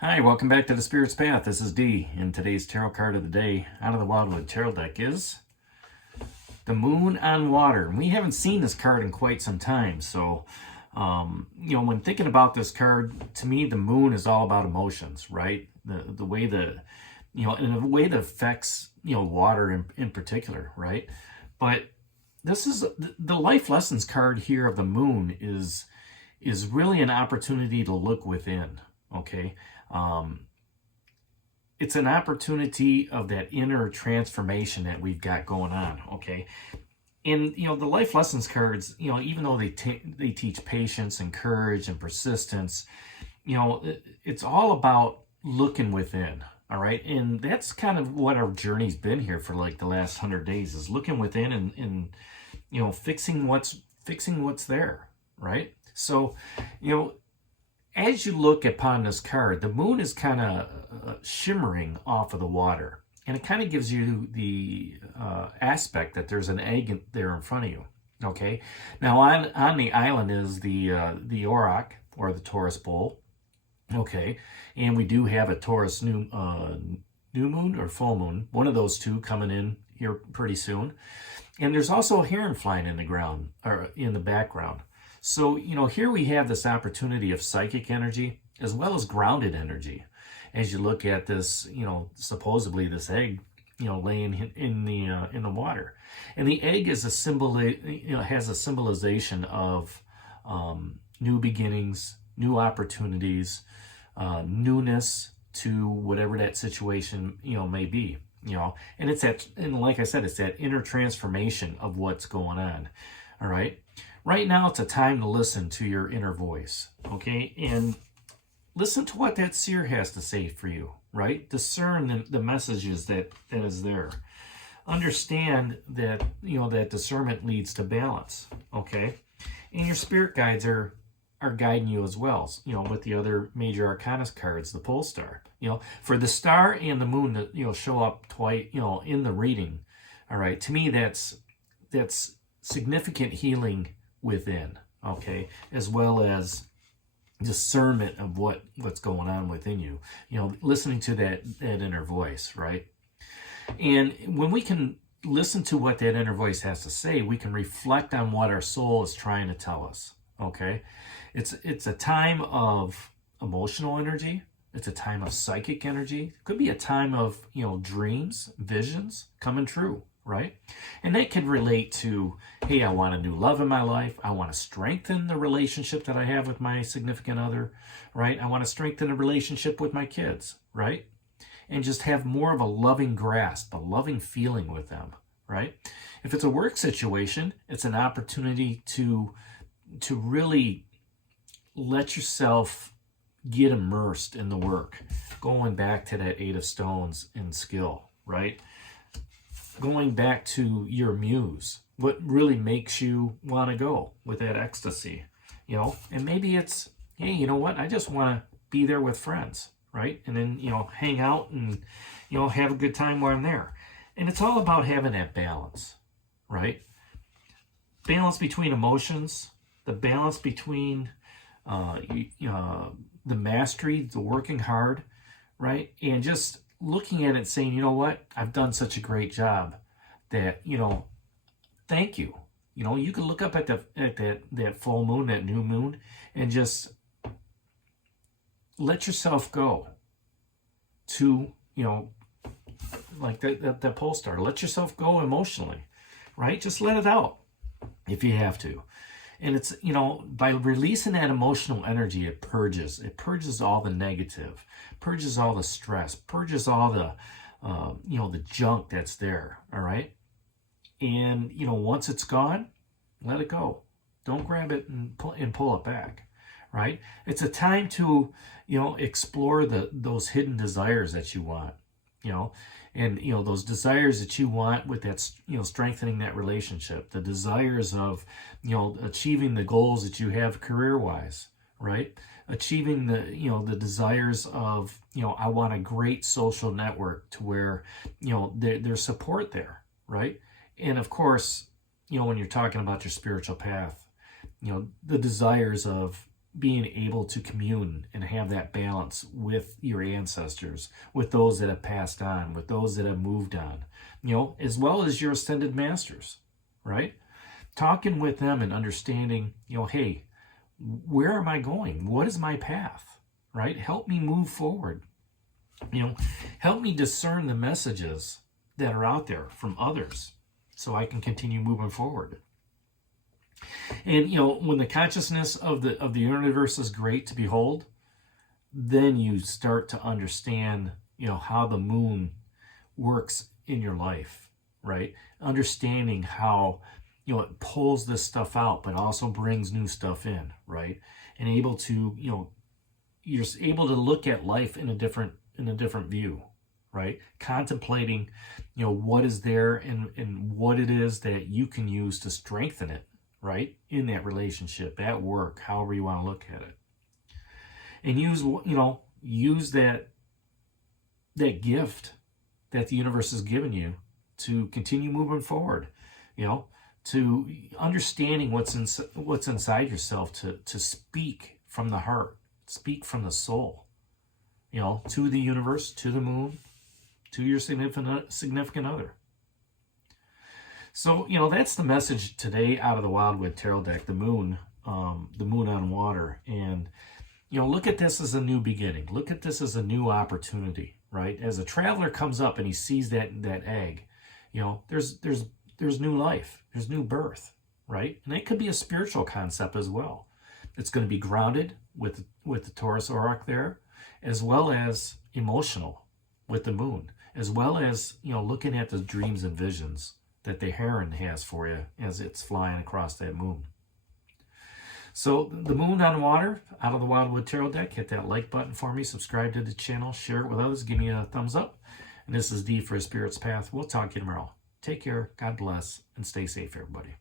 Hi, welcome back to the Spirit's Path. This is Dee, and today's tarot card of the day out of the Wildwood Tarot deck is the Moon on Water. We haven't seen this card in quite some time, so when thinking about this card, to me, the Moon is all about emotions, right? The way in a way that affects water in particular, right? But this is the life lessons card here of the Moon is really an opportunity to look within. Okay. It's an opportunity of that inner transformation that we've got going on. Okay. And, the life lessons cards, even though they teach patience and courage and persistence, it's all about looking within. All right. And that's kind of what our journey's been here for like the last 100 days is looking within and fixing what's there. Right. So, as you look upon this card, the Moon is kind of shimmering off of the water. And it kind of gives you the aspect that there's an egg there in front of you. Okay. Now on the island is the Auroch, or the Taurus bull. Okay. And we do have a Taurus new moon or full moon, one of those two coming in here pretty soon. And there's also a heron flying in the ground or in the background. So, here we have this opportunity of psychic energy as well as grounded energy. As you look at this, supposedly this egg, laying in the water. And the egg is a symbol, has a symbolization of new beginnings, new opportunities, newness to whatever that situation, may be, and it's and like I said, it's that inner transformation of what's going on. All right. Right now, it's a time to listen to your inner voice, okay? And listen to what that seer has to say for you, right? Discern the messages that is there. Understand that, that discernment leads to balance, okay? And your spirit guides are guiding you as well, with the other major arcana cards, the pole star. For the star and the moon to, show up twice, in the reading, all right? To me, that's significant healing within, okay, as well as discernment of what's going on within you, listening to that inner voice, right? And when we can listen to what that inner voice has to say, we can reflect on what our soul is trying to tell us. Okay, it's a time of emotional energy. It's a time of psychic energy. It could be a time of dreams, visions coming true. Right? And that could relate to, hey, I want a new love in my life. I want to strengthen the relationship that I have with my significant other, right? I want to strengthen the relationship with my kids, right? And just have more of a loving grasp, a loving feeling with them, right? If it's a work situation, it's an opportunity to really let yourself get immersed in the work, going back to that Eight of Stones in skill, right? Going back to your muse, what really makes you want to go with that ecstasy, and maybe it's, hey, you know what, I just want to be there with friends, right? And then, hang out and, have a good time while I'm there. And it's all about having that balance, right? Balance between emotions, the balance between the mastery, the working hard, right? And just looking at it saying, you know what, I've done such a great job that, thank you. You can look up at that full moon, that new moon, and just let yourself go to, like that pole star. Let yourself go emotionally, right? Just let it out if you have to. And it's, by releasing that emotional energy, it purges all the negative, purges all the stress, purges all the, the junk that's there. All right. And, once it's gone, let it go. Don't grab it and pull it back. Right. It's a time to, explore those hidden desires that you want, and, those desires that you want with that, strengthening that relationship, the desires of, achieving the goals that you have career-wise, right? Achieving the desires of, I want a great social network to where, there's support there, right? And of course, when you're talking about your spiritual path, the desires of, being able to commune and have that balance with your ancestors, with those that have passed on, with those that have moved on, as well as your ascended masters, right? Talking with them and understanding, hey, where am I going? What is my path, right? Help me move forward. Help me discern the messages that are out there from others so I can continue moving forward. And, when the consciousness of the universe is great to behold, then you start to understand, how the moon works in your life, right? Understanding how, it pulls this stuff out, but also brings new stuff in, right? And able to, you're able to look at life in a different view, right? Contemplating, what is there and what it is that you can use to strengthen it, right? In that relationship, at work, however you want to look at it. And use that gift that the universe has given you to continue moving forward, to understanding what's inside yourself, to speak from the heart, speak from the soul, to the universe, to the moon, to your significant other. So, that's the message today out of the Wildwood Tarot deck, the moon on water. And, look at this as a new beginning. Look at this as a new opportunity, right? As a traveler comes up and he sees that egg, there's new life, there's new birth, right? And it could be a spiritual concept as well. It's going to be grounded with the Taurus auric there, as well as emotional with the moon, as well as, looking at the dreams and visions that the heron has for you as it's flying across that moon. So the moon on water out of the Wildwood Tarot deck, hit that like button for me, subscribe to the channel, share it with others, give me a thumbs up. And this is D for a Spirit's Path. We'll talk to you tomorrow. Take care, God bless, and stay safe, everybody.